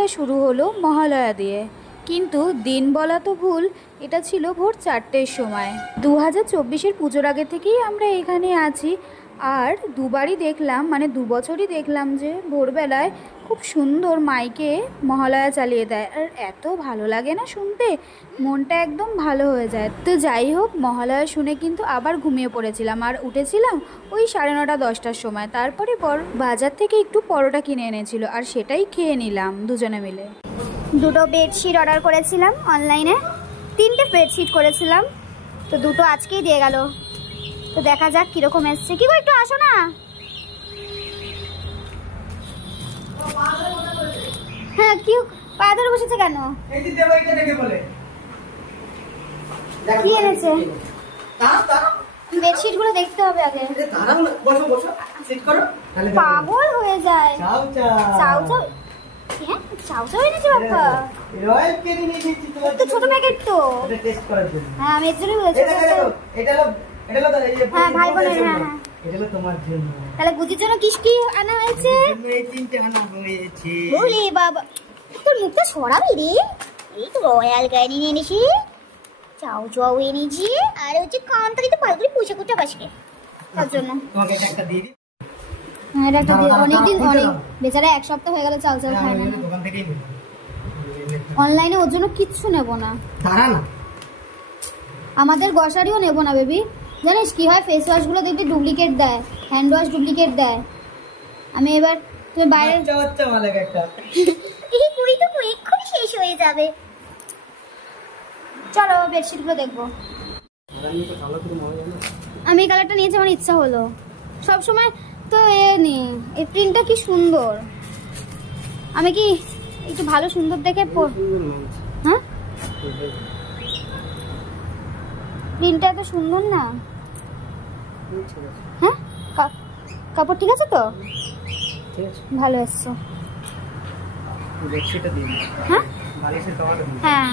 দিনটা শুরু হলো মহালয়া দিয়ে, কিন্তু দিন বলা তো ভুল, এটা ছিল ভোর 4টের সময়। 2024-এর পুজোর আগে থেকেই আমরা এখানে আছি, আর দুবারই দেখলাম, মানে 2 বছরই দেখলাম যে ভোরবেলায় খুব সুন্দর মাইকে মহালয়া চালিয়ে দেয়, আর এত ভালো লাগে না শুনতে, মনটা একদম ভালো হয়ে যায়। তো যাই হোক, মহালয়া শুনে কিন্তু আবার ঘুমিয়ে পড়েছিলাম, আর উঠেছিলাম ওই 9:30 10টার সময়। তারপরে বাজার থেকে একটু পরোটা কিনে এনেছিল, আর সেটাই খেয়ে নিলাম দুজনে মিলে। দুটো বেডশিট অর্ডার করেছিলাম অনলাইনে, 3টে বেডশিট করেছিলাম, তো দুটো আজকেই দিয়ে গেল। তো দেখা যাক কিরকম এসছে। কি গো একটু আসো না। হ্যাঁ, কি পায়ে ধরে বসেছে কেন? কি এনেছে? বেডশিট গুলো দেখতে হবে আগে। পাগল হয়ে যায়। চাও চাও হ্যাঁ, চাও চাও এনেছে বাপ্পা। তো ছোট প্যাকেট তো। হ্যাঁ, আমি এর জন্যই বলেছি। হ্যাঁ, ভাই বোনের। হ্যাঁ হ্যাঁ, তাহলে গুজির জন্য কি আনা হয়েছে? ওরে বাবা, তোর মুখটা সরাবি রে। এই তো রয়্যাল গাড়ি নিয়ে এনেছি, চাও চাও এনেছি, আর হচ্ছে কানটা কিন্তু ভালো করে পুষে কুচা বাসকে, তার জন্য হ্যাঁ, এটা একটা অনেকদিন, অনেক বেচারা 1 সপ্তাহ হয়ে গেল চাল চাল খায় না। অনলাইনে ওর জন্য কিচ্ছু নেব না, আমাদের গ্রসারিও নেব না বেবি। জানিস কি হয়, ফেস ওয়াশ গুলো দেখবি ডুপ্লিকেট দেয়, হ্যান্ড ওয়াশ ডুপ্লিকেট দেয়। আমি এবার তুমি বাইরে এই কুড়ি তো এক্ষুনি শেষ হয়ে যাবে। চলো বেডশিট গুলো দেখবো। আমি এই কালারটা নিয়েছি, আমার ইচ্ছা হলো। সব সময় তো নেই, এই প্রিন্টটা কি সুন্দর। আমি কি একটু ভালো সুন্দর দেখে হ্যাঁ, প্রিন্টটা এত সুন্দর না। হ্যাঁ, কাপড় ঠিক আছে তো? ভালো এসছো। হ্যাঁ হ্যাঁ,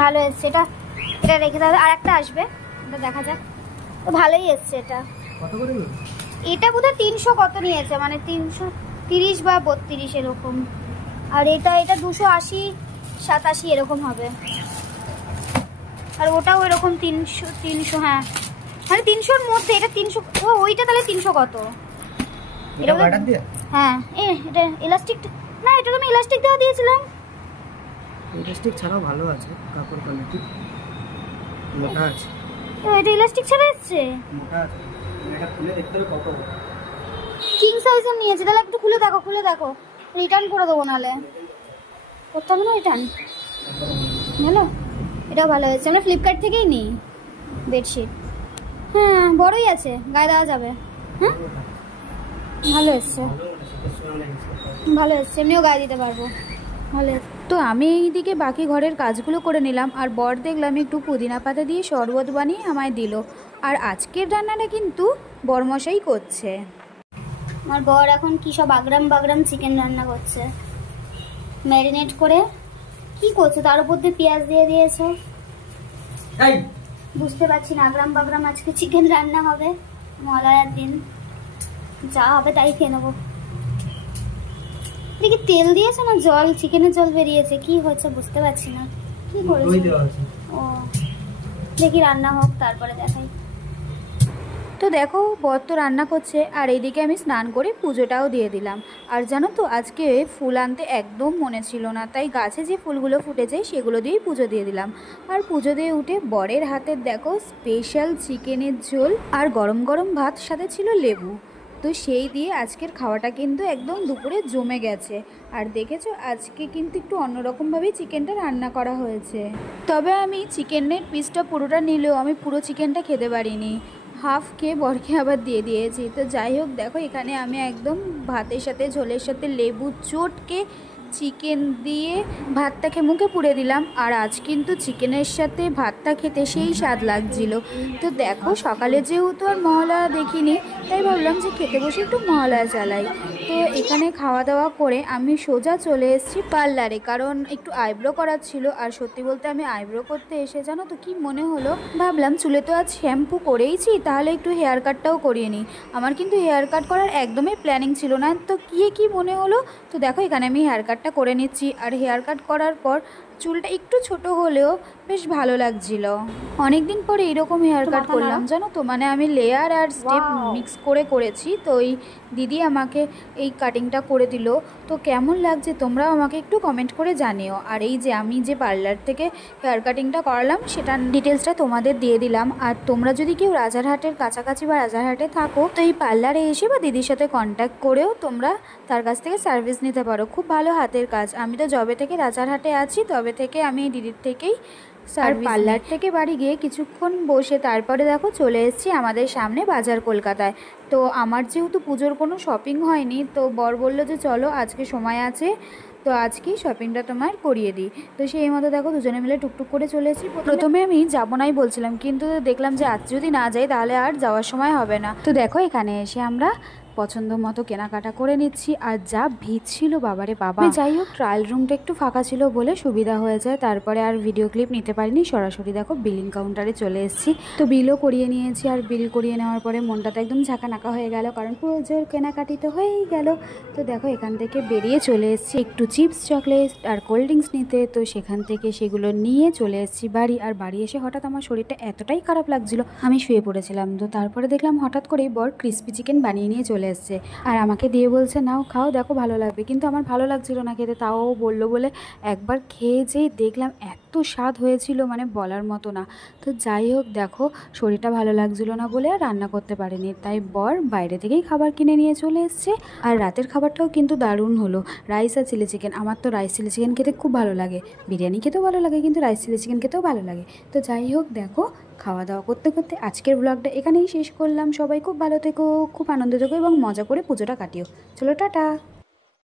ভালো এসছে। এটা রেখে দাও, আর একটা আসবে, এটা দেখা যাক। তো ভালোই এসছে এটা। এটা বোধহয় 300 কত নিয়েছে, মানে 330 বা 32 এরকম। আর এটা 280 87 এরকম হবে। আর ওটাও এরকম 300 হ্যাঁ, মানে 300-র মধ্যে। এটা 300, ও ওইটা তাহলে 300 কত? এটা হ্যাঁ, এটা ইলাস্টিক না, এটা তো আমি ইলাস্টিক দেওয়া দিয়েছিলাম। ইলাস্টিক ছাড়াও ভালো আছে, কাপড় কোয়ালিটি মোটা আছে। এটা ইলাস্টিক ছাড়া এসছে, মোটা আছে। এটা খুলে দেখতে হবে কত। কিং সাইজের নিয়েছে, তাহলে একটু খুলে দেখো, খুলে দেখো। রিটার্ন করে দেবো, নাহলে করতে হবে না রিটার্ন। হ্যালো, এটাও ভালো হয়েছে। আমরা ফ্লিপকার্ট থেকেই নিই বেডশিট। হ্যাঁ, বড়ই আছে, গায়ে দেওয়া যাবে। হ্যাঁ, ভালো এসছে, ভালো এসছে, এমনিও গায়ে দিতে পারবো। ভালো। তো আমি এইদিকে বাকি ঘরের কাজগুলো করে নিলাম, আর বর দেখলাম একটু পুদিনা পাতা দিয়ে শরবত বানিয়ে আমায় দিল। আর আজকের রান্নাটা কিন্তু বরমশাই করছে। আমার বর এখন কি সব আগ্রাম বাগ্রাম চিকেন রান্না করছে, ম্যারিনেট করে। কি করছে, তার উপর দিয়ে পেঁয়াজ দিয়ে দিয়েছে। বুঝতে পারছি না, আগ্রাম বাগ্রাম আজকে চিকেন রান্না হবে মহালয়ার দিন। যা হবে তাই খেয়ে নেবো। দেখি তেল দিয়েছে না জল, চিকেনের জল বেরিয়েছে, কি হচ্ছে বুঝতে পারছি না। কি করেছে? ও, দেখি রান্না হোক, তারপরে দেখাই। তো দেখো, বর তো রান্না করছে, আর এইদিকে আমি স্নান করে পুজোটাও দিয়ে দিলাম। আর জানো তো, আজকে ফুল আনতে একদম মনে ছিল না, তাই গাছে যে ফুলগুলো ফুটেছে সেগুলো দিয়েই পুজো দিয়ে দিলাম। আর পুজো দিয়ে উঠে বরের হাতের দেখো স্পেশাল চিকেনের ঝোল, আর গরম গরম ভাত, সাথে ছিল লেবু। তো সেই দিয়ে আজকের খাওয়াটা কিন্তু একদম দুপুরে জমে গেছে। আর দেখেছো, আজকে কিন্তু একটু অন্যরকমভাবেই চিকেনটা রান্না করা হয়েছে। তবে আমি চিকেনের পিসটা পুরোটা নিলেও আমি পুরো চিকেনটা খেতে পারিনি, হাফ খেয়ে বরকে আবার দিয়ে দিয়েছি। তো যাই হোক, দেখো এখানে আমি একদম ভাতের সাথে ঝোলের সাথে লেবু চটকে চিকেন দিয়ে ভাতটাকে মুখে পুড়ে দিলাম। আর আজ কিন্তু চিকেনের সাথে ভাতটা খেতে সেই স্বাদ লাগছিল। তো দেখো, সকালে যেহেতু আর মহালয়া দেখিনি, তাই ভাবলাম যে খেতে বসে একটু মহালয়া চালাই। তো এখানে খাওয়া দাওয়া করে আমি সোজা চলে এসেছি পার্লারে, কারণ একটু আইব্রো করার ছিল। আর সত্যি বলতে আমি আইব্রো করতে এসে জানো তো কি মনে হলো, ভাবলাম চুলে তো আজ শ্যাম্পু করেইছি, তাহলে একটু হেয়ার কাটটাও করিয়ে নিই। আমার কিন্তু হেয়ার কাট করার একদমই প্ল্যানিং ছিল না, তো কি মনে হলো। তো দেখো, এখানে আমি হেয়ার কাট কাটটা করে নিচ্ছি। আর হেয়ার কাট করার পর চুলটা একটু ছোট হলেও বেশ ভালো লাগছিল। অনেক দিন পরে এরকম হেয়ার কাট করলাম জানো তো, মানে আমি লেয়ার আর স্টেপ মিক্স করে করেছি। তো এই দিদি আমাকে এই কাটিংটা করে দিল। তো কেমন লাগছে তোমরাও আমাকে একটু কমেন্ট করে জানিও। আর এই যে আমি যে পার্লার থেকে হেয়ার কাটিংটা করালাম সেটার ডিটেলসটা তোমাদের দিয়ে দিলাম। আর তোমরা যদি কেউ রাজারহাটের কাছাকাছি বা রাজারহাটে থাকো তো এই পার্লারে এসে বা দিদির সাথে কন্ট্যাক্ট করেও তোমরা তার কাছ থেকে সার্ভিস নিতে পারো। খুব ভালো হাতের কাজ। আমি তো যবে থেকে রাজারহাটে আছি তবে থেকে আমি এই দিদির থেকেই পার্লার থেকে বাড়ি গিয়ে কিছুক্ষণ বসে তারপরে দেখো চলে এসেছি আমাদের সামনে বাজার কলকাতায়। তো আমার যেহেতু পুজোর কোনো শপিং হয়নি, তো বর বললো যে চলো আজকে সময় আছে, তো আজকেই শপিংটা তোমার করিয়ে দিই। তো সেই মতো দেখো দুজনে মিলে টুকটুক করে চলে এসেছি। প্রথমে আমি যাবো নাই বলছিলাম, কিন্তু দেখলাম যে আজ যদি না যাই তাহলে আর যাওয়ার সময় হবে না। তো দেখো এখানে এসে আমরা পছন্দ মতো কেনাকাটা করে নিচ্ছি। আর যা ভিড় ছিল বাবারে বাবা। যাই হোক ট্রায়াল রুমটা একটু ফাঁকা ছিল বলে সুবিধা হয়ে যায়। তারপরে আর ভিডিও ক্লিপ নিতে পারিনি, সরাসরি দেখো বিলিং কাউন্টারে চলে এসেছি। তো বিলও করিয়ে নিয়েছি। আর বিল করিয়ে নেওয়ার পরে মনটা তো একদম ঝাঁকানাকা হয়ে গেল, কারণ পুজোর কেনাকাটি তো হয়েই গেল। তো দেখো এখান থেকে বেরিয়ে চলে এসেছি একটু চিপস চকলেট আর কোল্ড ড্রিঙ্কস নিতে। তো সেখান থেকে সেগুলো নিয়ে চলে এসেছি বাড়ি। আর বাড়ি এসে হঠাৎ আমার শরীরটা এতটাই খারাপ লাগছিল আমি শুয়ে পড়েছিলাম। তো তারপরে দেখলাম হঠাৎ করেই বর ক্রিস্পি চিকেন বানিয়ে নিয়ে চলে এসছে আর আমাকে দিয়ে বলছে নাও খাও, দেখো ভালো লাগবে। কিন্তু আমার ভালো লাগছিল না খেতে, তাও বললো বলে একবার খেয়ে যেই দেখলাম এত স্বাদ হয়েছিল মানে বলার মতো না। তো যাই হোক দেখো শরীরটা ভালো লাগছিল না বলে আর রান্না করতে পারিনি, তাই বর বাইরে থেকেই খাবার কিনে নিয়ে চলে এসছে। আর রাতের খাবারটাও কিন্তু দারুণ হলো, রাইস আর চিলি চিকেন। আমার তো রাইস চিলি চিকেন খেতে খুব ভালো লাগে, বিরিয়ানি খেতেও ভালো লাগে, কিন্তু রাইস চিলি চিকেন খেতেও ভালো লাগে। তো যাই হোক দেখো খাওয়া দাওয়া করতে করতে আজকের ব্লগটা এখানেই শেষ করলাম। সবাই খুব ভালো থেকো, খুব আনন্দ থেকো এবং মজা করে পুজোটা কাটিও। চলো টাটা।